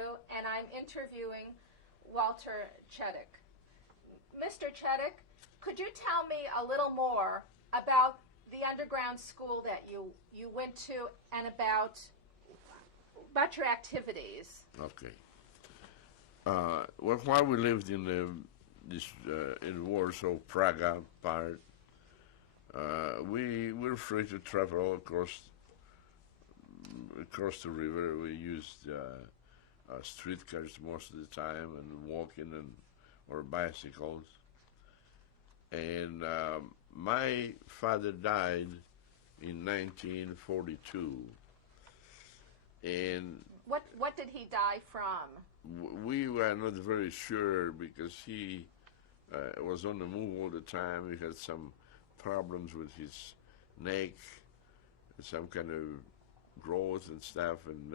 And I'm interviewing Walter Ciodyk. Mr. Ciodyk, could you tell me a little more about the underground school that you went to and about your activities? Okay. Well, while we lived in in Warsaw, Praga part, we were free to travel across the river. We used streetcars most of the time, and walking or bicycles. And my father died in 1942, and what did he die from? We were not very sure because he was on the move all the time. He had some problems with his neck, some kind of growth and stuff, and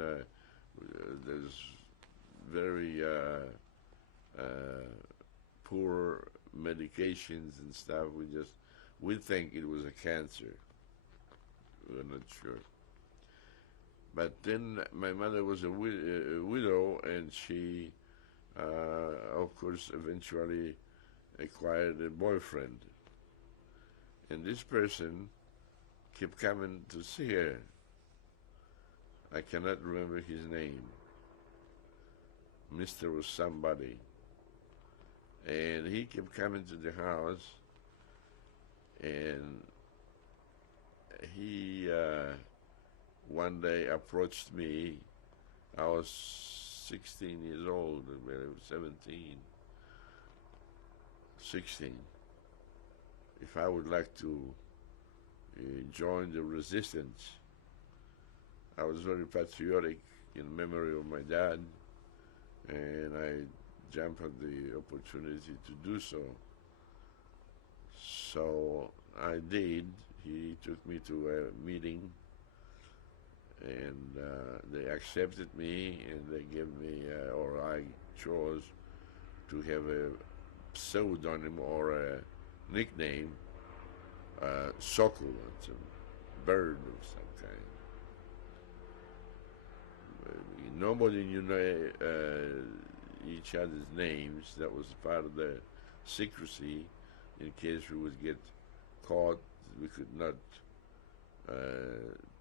there's very poor medications and stuff. We think it was a cancer. We're not sure. But then my mother was a widow, and she, of course, eventually acquired a boyfriend. And this person kept coming to see her. I cannot remember his name. Mr. was somebody. And he kept coming to the house, and he one day approached me. I was 16 years old, maybe 17, 16. If I would like to join the resistance. I was very patriotic in memory of my dad, and I jumped at the opportunity to do so. So I did. He took me to a meeting, and they accepted me, and they gave me, or I chose to have a pseudonym or a nickname, Sokol. It's a bird of some kind. Nobody knew each other's names. That was part of the secrecy. In case we would get caught, we could not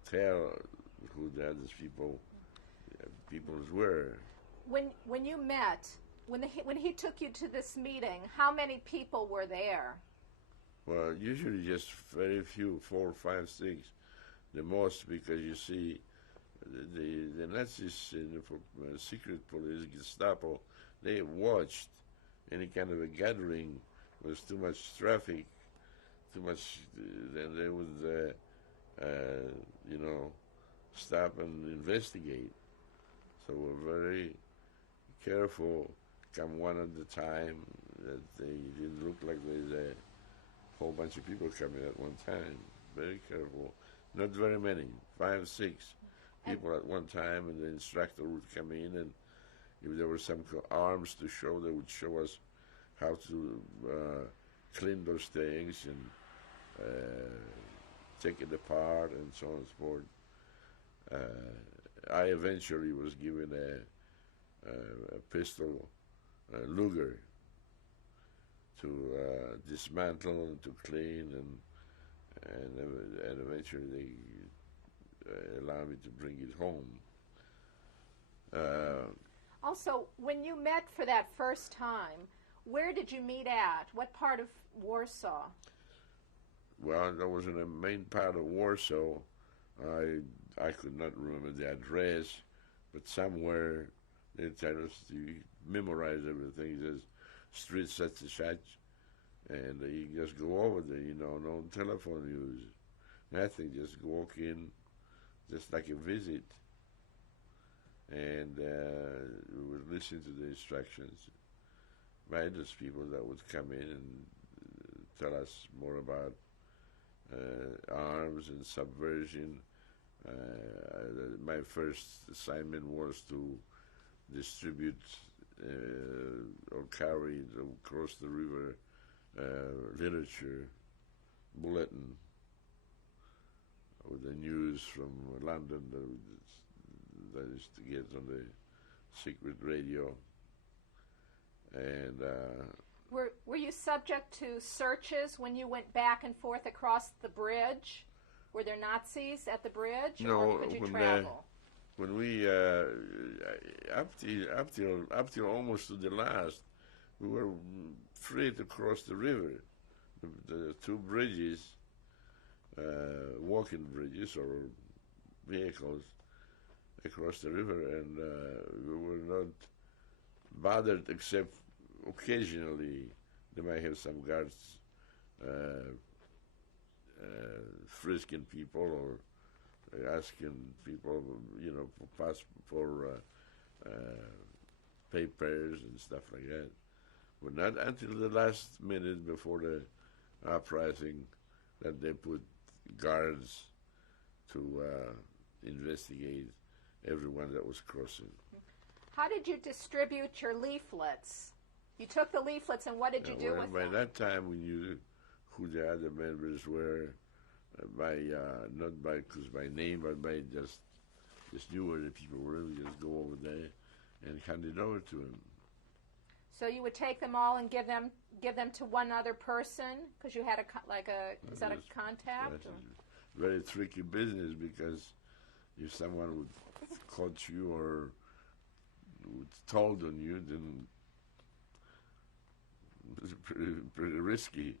tell who the other peoples were. When you met, when he took you to this meeting, how many people were there? Well, usually just very few, 4, 5, 6, the most, because you see, the Nazis, the secret police, Gestapo, they watched any kind of a gathering. Was too much traffic, too much, then they would, stop and investigate. So we're very careful, come one at a time, that they didn't look like there's a whole bunch of people coming at one time. Very careful. Not very many, 5, 6 people at one time, and the instructor would come in, and if there were some arms to show, they would show us how to clean those things and take it apart and so on and so forth. I eventually was given a pistol, Luger, to dismantle and to clean, and eventually they allowed me to bring it home. Also, when you met for that first time, where did you meet at? What part of Warsaw? Well, that was in the main part of Warsaw. I could not remember the address, but somewhere they tell us to memorize everything. There's street such and such, and you just go over there, no telephone use, nothing, just walk in, just like a visit. And we would listen to the instructions by those people that would come in and tell us more about arms and subversion. My first assignment was to distribute or carry across the river literature, bulletin with the news from London that is to get on the secret radio, and Were you subject to searches when you went back and forth across the bridge? Were there Nazis at the bridge, no, or could you travel? when we up till almost to the last, we were free to cross the river. The two bridges, walking bridges or vehicles across the river, and we were not bothered except occasionally they might have some guards frisking people or asking people, for papers and stuff like that. But not until the last minute before the uprising that they put guards to investigate everyone that was crossing. How did you distribute your leaflets? You took the leaflets, and what did you do with by them? that time, we knew who the other members were, not by name, but by just knew where the people were. We just go over there and hand it over to them. So you would take them all and give them to one other person because you had is that a contact? That's a very tricky business, because if someone would caught you or would told on you, then it was pretty risky.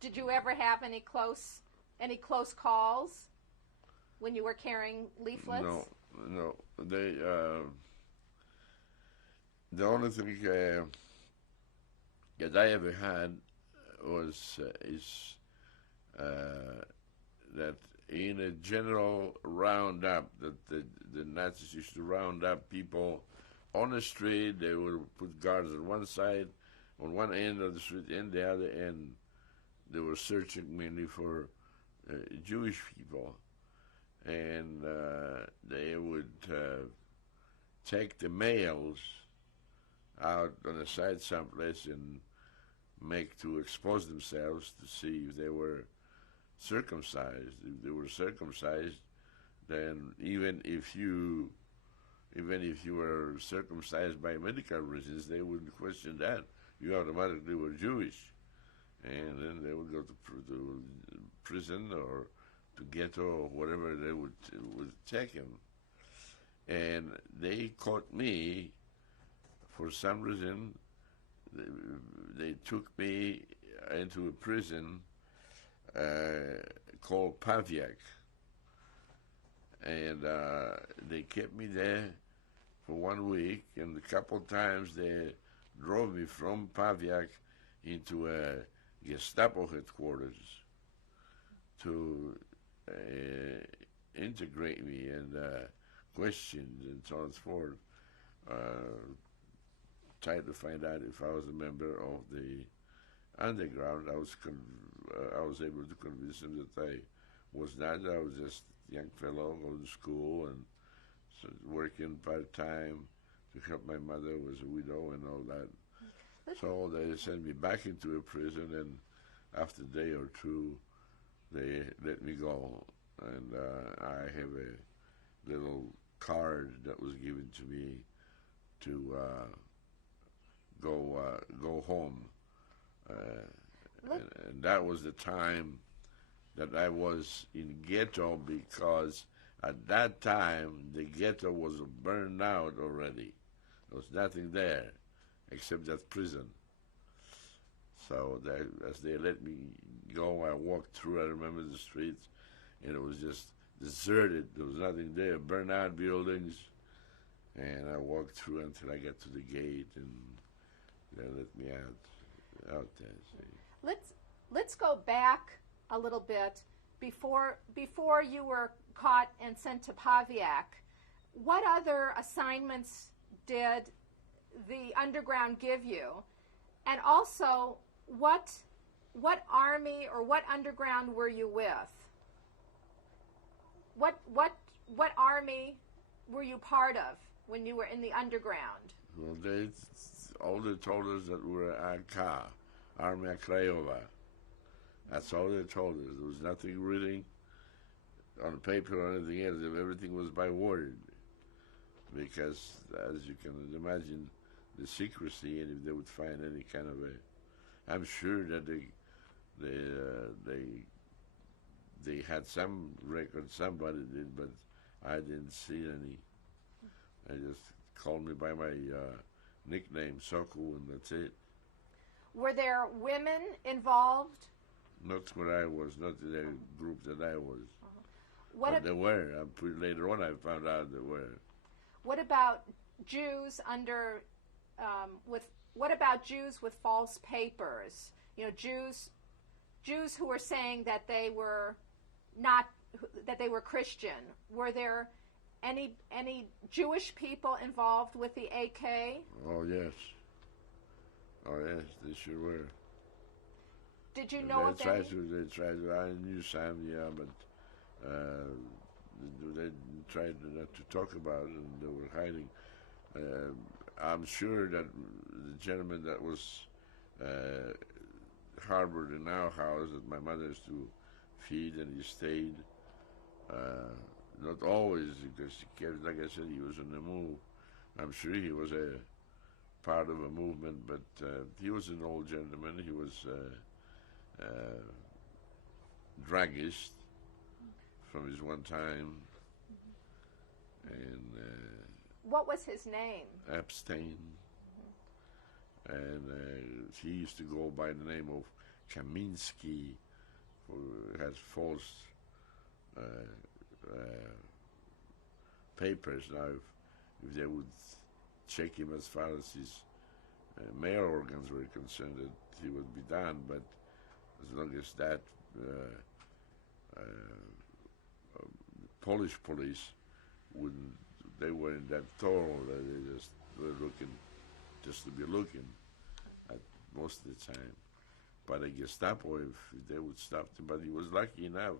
Did you ever have any close calls when you were carrying leaflets? No. They the only thing that I ever had was that in a general roundup, that the Nazis used to round up people on the street. They would put guards on one side, on one end of the street, and the other end. They were searching mainly for Jewish people, and they would take the males out on the side someplace and make to expose themselves to see if they were circumcised. If they were circumcised, then even if you were circumcised by medical reasons, they wouldn't question that. You automatically were Jewish, and then they would go to prison or to ghetto or whatever they would take him. And they caught me for some reason. They took me into a prison called Paviak, and they kept me there for 1 week, and a couple times they drove me from Paviak into a Gestapo headquarters to integrate me and questions and so on and so forth. Tried to find out if I was a member of the underground. I was able to convince them that I was not. I was just a young fellow going to school and working part-time to help my mother, who was a widow and all that. So they sent me back into a prison, and after a day or two, they let me go. And I have a little card that was given to me to go home. And that was the time that I was in ghetto, because at that time the ghetto was burned out already. There was nothing there except that prison. So as they let me go, I walked through. I remember the streets, and it was just deserted. There was nothing there, burned out buildings. And I walked through until I got to the gate, and they let me out there. See. Let's go back a little bit before you were caught and sent to Paviak. What other assignments did the underground give you? And also, what army or what underground were you with? What army were you part of when you were in the underground? Well, all they told us that we were AK, Armia Krajova. That's all they told us. There was nothing written on paper or anything else. Everything was by word. because, as you can imagine, the secrecy, and if they would find any kind of a, I'm sure that they had some record, somebody did, but I didn't see any. I just called me by my nickname, Soku, and that's it. Were there women involved? Not where I was, not in the group that I was. What, There were. Later on, I found out there were. what about Jews under what about Jews with false papers? You know, Jews who were saying that they were Christian. Were there any Jewish people involved with the AK? Oh yes. Oh yes, they sure were. Did you know of any? They tried to. I knew some, yeah, but they tried not to talk about it, and they were hiding. I'm sure that the gentleman that was harbored in our house that my mother used to feed, and he stayed. Not always, because he kept, like I said, he was on the move. I'm sure he was a part of a movement, but he was an old gentleman. He was druggist from his one time, and What was his name? Epstein, and he used to go by the name of Kaminsky, who has false papers. Now, if they would check him as far as his male organs were concerned, that he would be done. But as long as that Polish police wouldn't, they weren't that thorough. They just were looking, just to be looking at most of the time. But the Gestapo, if they would stop him, but he was lucky enough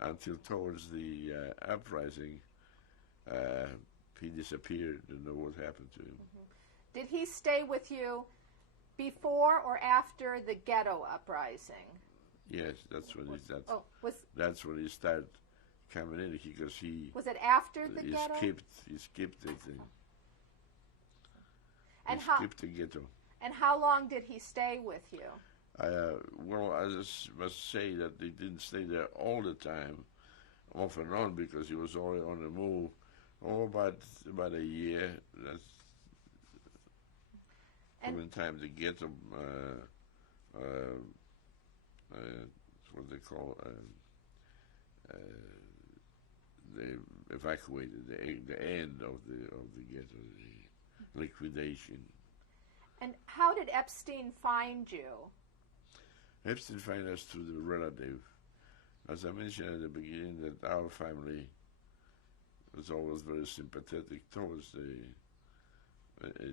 until towards the uprising, he disappeared. Didn't know what happened to him. Did he stay with you before or after the ghetto uprising? Yes, that's when That's when he started coming in, because he was it after the ghetto? He skipped the thing. And he how skipped the ghetto. And how long did he stay with you? Well, I just must say that he didn't stay there all the time, off and on, because he was already on the move. Oh, about a year. That's in time to get them. What they call. They evacuated the end of the ghetto, the liquidation. And how did Epstein find you? Epstein found us through the relative. As I mentioned at the beginning, that our family was always very sympathetic towards the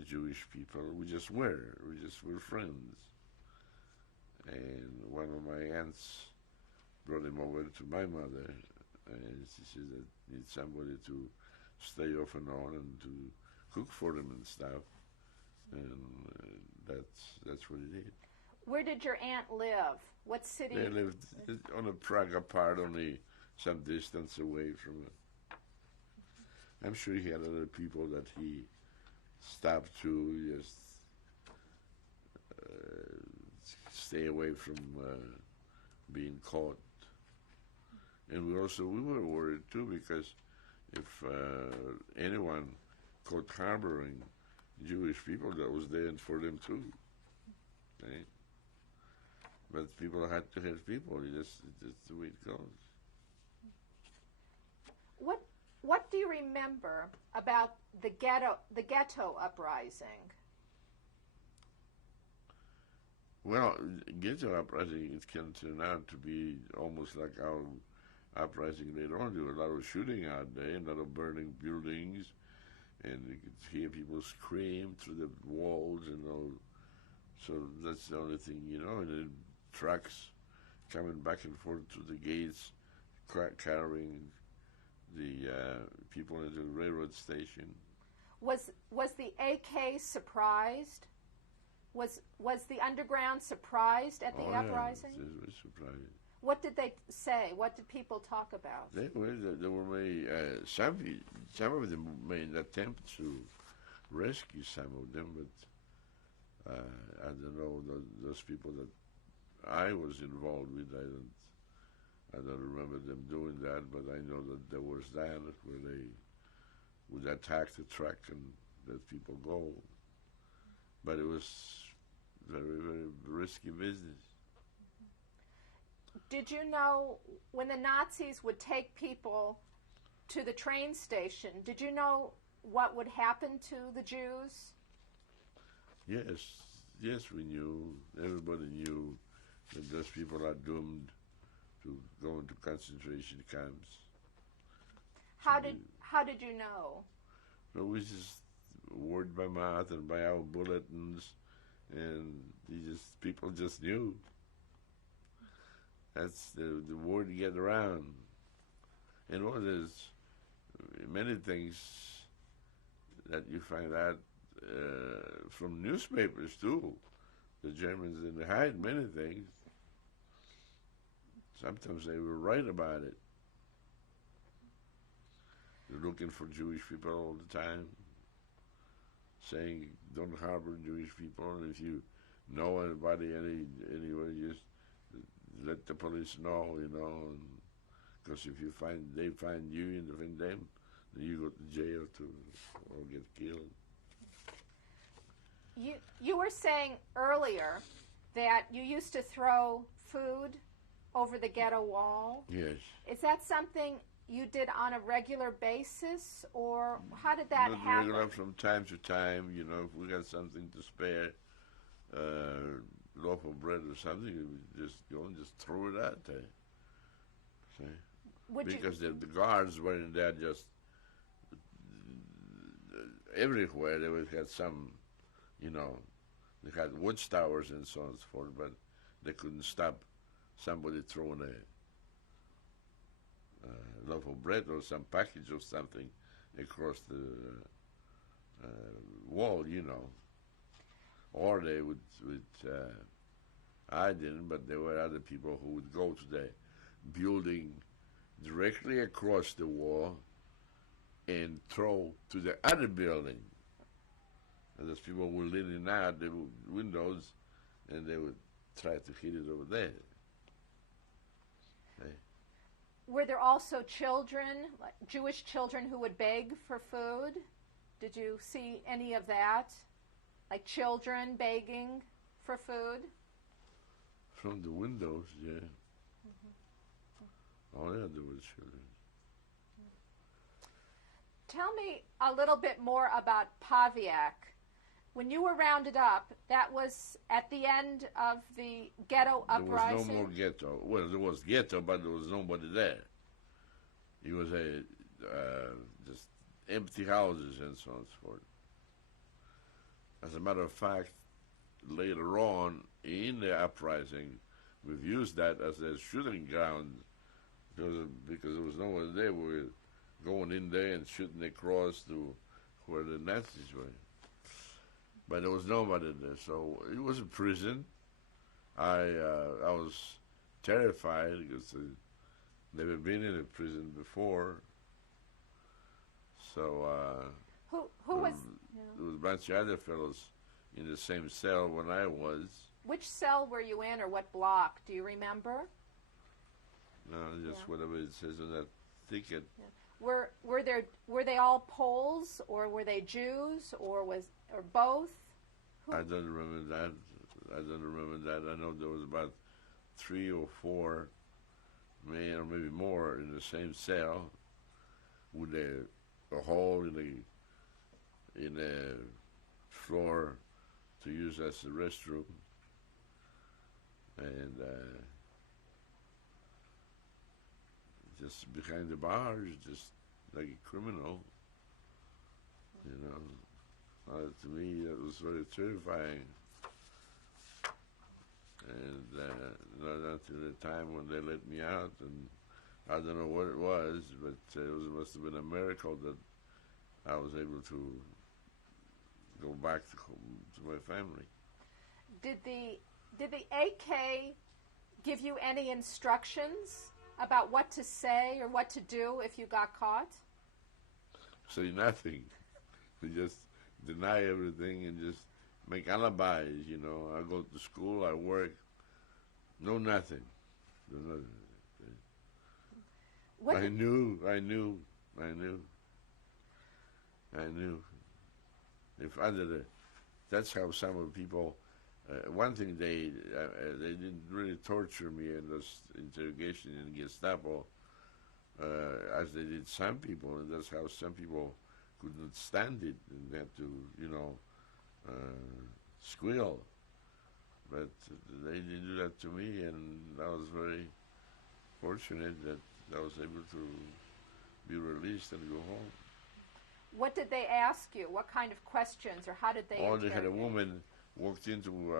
Jewish people. We just were friends. And one of my aunts brought him over to my mother, and she said that need somebody to stay off and on and to cook for them and stuff. And that's what he did. Where did your aunt live? What city? They lived on a Prague apart, only some distance away from it. I'm sure he had other people that he stopped to, just stay away from being caught. And we were worried too, because if anyone caught harboring Jewish people, that was there for them too. Right? But people had to have people. It's the way it goes. What do you remember about the ghetto uprising? Well, ghetto uprising, it can turn out to be almost like our uprising later on. There was a lot of shooting out there, a lot of burning buildings, and you could hear people scream through the walls and all. So that's the only thing, and then trucks coming back and forth through the gates, carrying the people into the railroad station. Was the AK surprised? Was the underground surprised at the uprising? Yes, it was surprised. What did they say? What did people talk about? They were made, some of them made an attempt to rescue some of them, but I don't know those people that I was involved with. I don't remember them doing that, but I know that there was that where they would attack the truck and let people go. But it was very, very risky business. Did you know when the Nazis would take people to the train station, did you know what would happen to the Jews? Yes, we knew. Everybody knew that those people are doomed to go into concentration camps. How did you know? So we just word by mouth and by our bulletins, and people just knew. That's the word to get around. And there's many things that you find out from newspapers too. The Germans didn't hide many things. Sometimes they were right about it. They're looking for Jewish people all the time, saying don't harbor Jewish people. And if you know anybody anywhere, just let the police know, because if they find you and defend them, then you go to jail too, or get killed. You were saying earlier that you used to throw food over the ghetto wall. Yes. Is that something you did on a regular basis, or how did that Not happen? regular, from time to time, if we got something to spare, loaf of bread or something, we would just go and just throw it out there. See? Because the guards were in there just everywhere. They would have some, they had watchtowers and so on and so forth, but they couldn't stop somebody throwing a loaf of bread or some package of something across the wall, Or they would I didn't, but there were other people who would go to the building directly across the wall and throw to the other building. And those people were leaning out the windows, and they would try to hit it over there. Okay. Were there also children, like Jewish children, who would beg for food? Did you see any of that? Like children begging for food? From the windows, yeah. Oh, yeah, there were children. Tell me a little bit more about Paviak. When you were rounded up, that was at the end of the ghetto uprising? There was no more ghetto. Well, there was ghetto, but there was nobody there. It was just empty houses and so on and so forth. As a matter of fact, later on in the uprising, we've used that as a shooting ground because there was no one there. We were going in there and shooting across to where the Nazis were. But there was nobody there, so it was a prison. I was terrified because I'd never been in a prison before. So who was? There was a bunch of other fellows in the same cell when I was. Which cell were you in, or what block? Do you remember? No, just whatever it says on that ticket. Yeah. Were they all Poles, or were they Jews, or both? I don't remember that. I know there was about 3 or 4 men, or maybe more, in the same cell with a hole in the floor to use as the restroom, and just behind the bars, just like a criminal, to me, that was very terrifying. And not until the time when they let me out, and I don't know what it was, but it must have been a miracle that I was able to go back to my family. Did the AK give you any instructions about what to say or what to do if you got caught? Say nothing. They just deny everything and just make alibis, you know. I go to school, I work, no nothing. No nothing. I knew. If under that's how some of the people. One thing they didn't really torture me in this interrogation in Gestapo, as they did some people, and that's how some people could not stand it and had to, squeal. But they didn't do that to me, and I was very fortunate that I was able to be released and go home. What did they ask you? What kind of questions, or how did they Or they interrogate? had a woman walked into,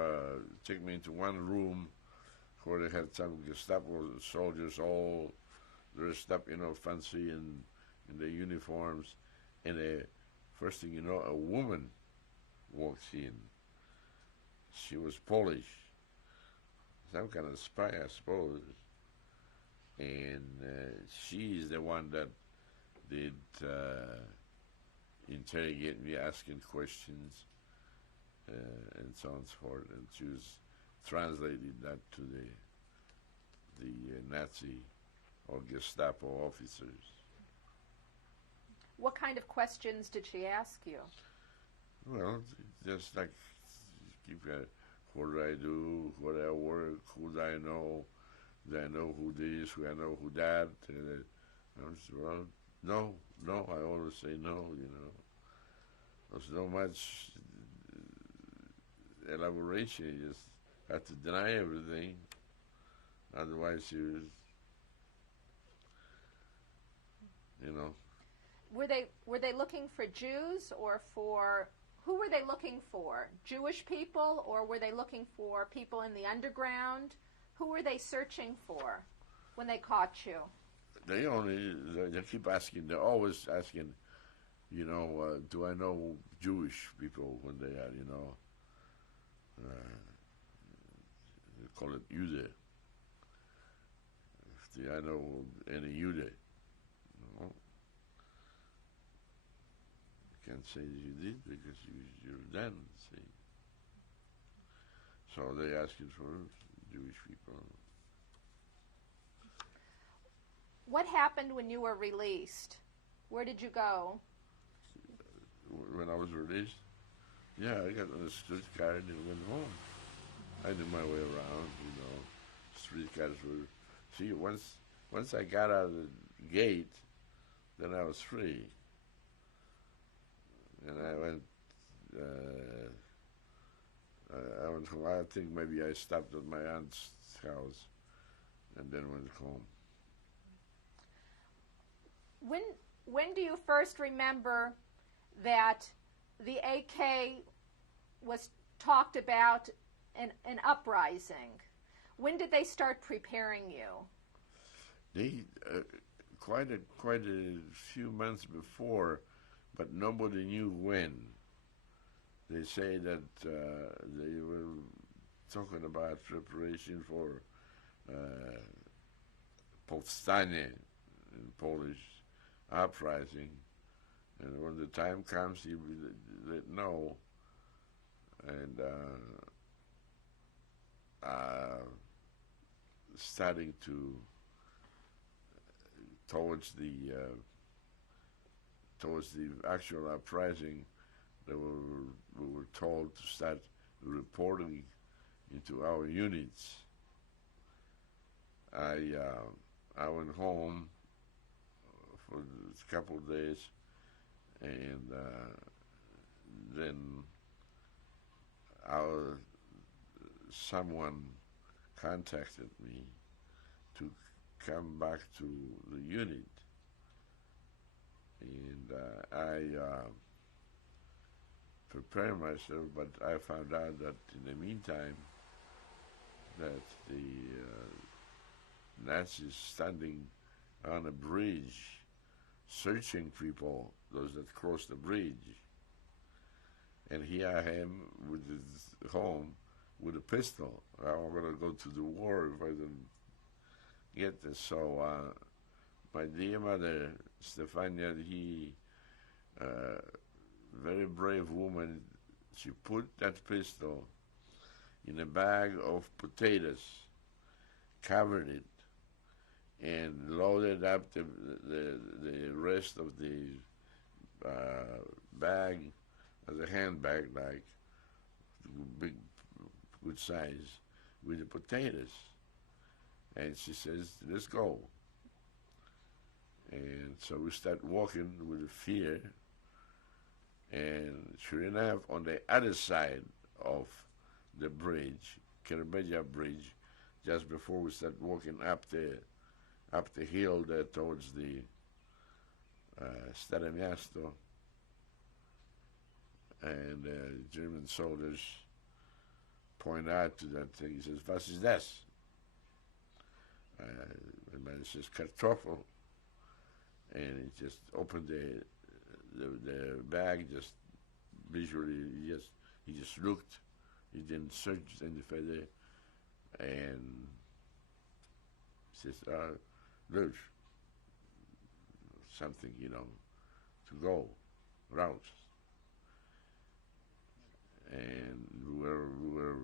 take me into one room where they had some Gestapo soldiers all dressed up, fancy in their uniforms. And first thing you know, a woman walks in. She was Polish, some kind of spy, I suppose. And she's the one that did interrogate me, asking questions, and so on and so forth. And she was translating that to the Nazi or Gestapo officers. What kind of questions did she ask you? Well, just like, what do I do, what do I work, who do I know who this, who I know who that. And I said, well, no, I always say no, There's no much elaboration, you just have to deny everything, otherwise you know. Were they looking for Jews, or who were they looking for? Jewish people, or were they looking for people in the underground? Who were they searching for when they caught you? They keep asking. They're always asking, do I know Jewish people when they are, they call it Jude. Do I know any Jude? No. Can't say that you did because you're then, see. So they asking for Jewish people. What happened when you were released? Where did you go? When I was released, I got on a streetcar and went home. I knew my way around, Streetcars were. See, once I got out of the gate, then I was free. And I went home. I think maybe I stopped at my aunt's house and then went home. When do you first remember that the AK was talked about an uprising? When did they start preparing you? They quite a few months before, but nobody knew when. They say that they were talking about preparation for powstanie in Polish, uprising, and when the time comes, you will know. And starting to towards the actual uprising, we were told to start reporting into our units. I went home for a couple of days, and then someone contacted me to come back to the unit, and I prepared myself, but I found out that in the meantime that the Nazis standing on a bridge searching people, those that crossed the bridge. And here I am with his home, with a pistol. I'm going to go to the war if I don't get this. So my dear mother, Stefania, very brave woman, she put that pistol in a bag of potatoes, covered it, and loaded up the rest of the bag as a handbag, like big, good size, with the potatoes. And she says, "Let's go." And so we start walking with fear. And sure enough, on the other side of the bridge, Karabeja Bridge, just before we start walking up the hill there towards the Stare Miasto, and German soldiers point out to that thing. He says, "Was ist das?" The man says, "Kartoffel," and he just opened the bag, just visually, he just looked. He didn't search any further, and says, "There's something, to go, route." And we were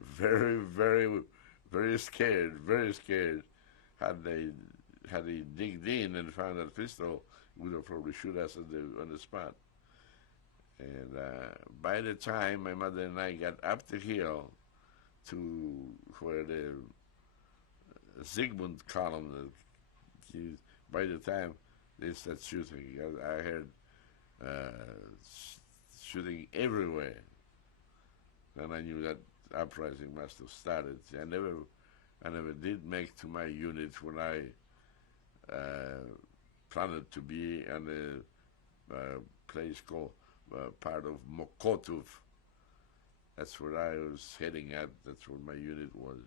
very, very, very scared, very scared. Had they digged in and found that pistol, would have probably shoot us on the spot. And by the time my mother and I got up the hill to where the Zygmunt column, by the time they started shooting, I heard shooting everywhere. And I knew that uprising must have started. I never did make to my unit when I planned to be in a place called part of Mokotov. That's where I was heading at. That's where my unit was.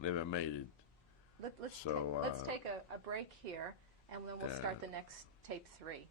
Never made it. Let's take a break here, and then we'll start the next tape 3.